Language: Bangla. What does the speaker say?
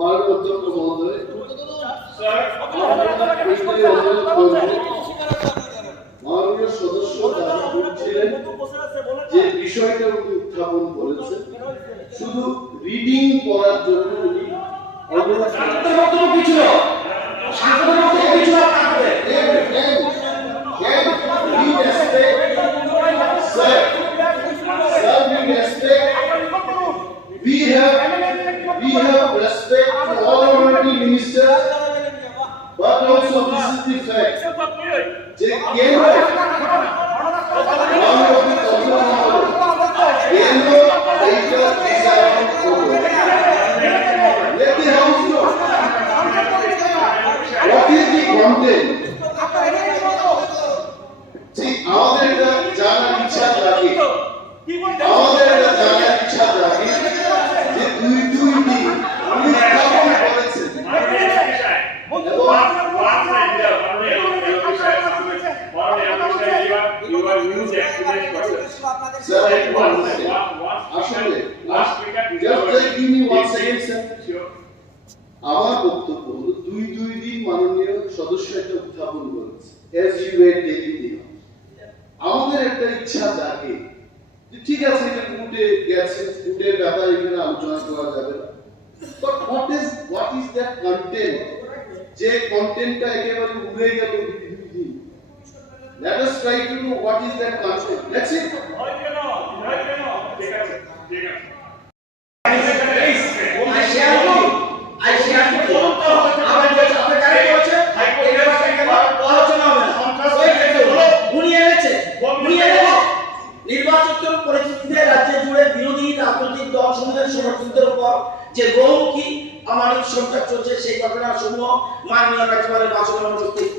মাননীয় অধ্যক্ষ মহোদয়, মাননীয় সদস্য দাবি করছিলেন যে বিষয়টা উনি উত্থাপন করেছেন শুধু রিডিং করার জন্য উনি we have respect for all honorary ministers, but also this is the fact. যে কেন্দ্র let the house know what is the content. See, আমাদের এটা জানার ইচ্ছা থাকে, আমাদের এটা জানার ইচ্ছা থাকে যে দুই দিন উনি উত্থাপন করেছেন আমার বক্তব্য হলো দুই দিন মাননীয় সদস্য একটা উত্থাপন করেছে আমাদের একটা ইচ্ছা থাকে ঠিক আছে এটা কোর্টে গেছে, কোর্টের ব্যাপারে এখানে আলোচনা করা যাবে না, but what is that content যে কন্টেন্টটা একেবারে উড়ে গেল দুই। Let us try to know what is that concept. That's it. নির্বাচিত পরিস্থিতিতে রাজ্য জুড়ে বিরোধী রাজনৈতিক দলসমূহের সমর্থকদের উপর যে বহুমুখী অমানবিক সন্ত্রাস চলছে সেই ঘটনাসমূহ মাননীয় রাজ্যপালের বাসভবনে উপস্থিত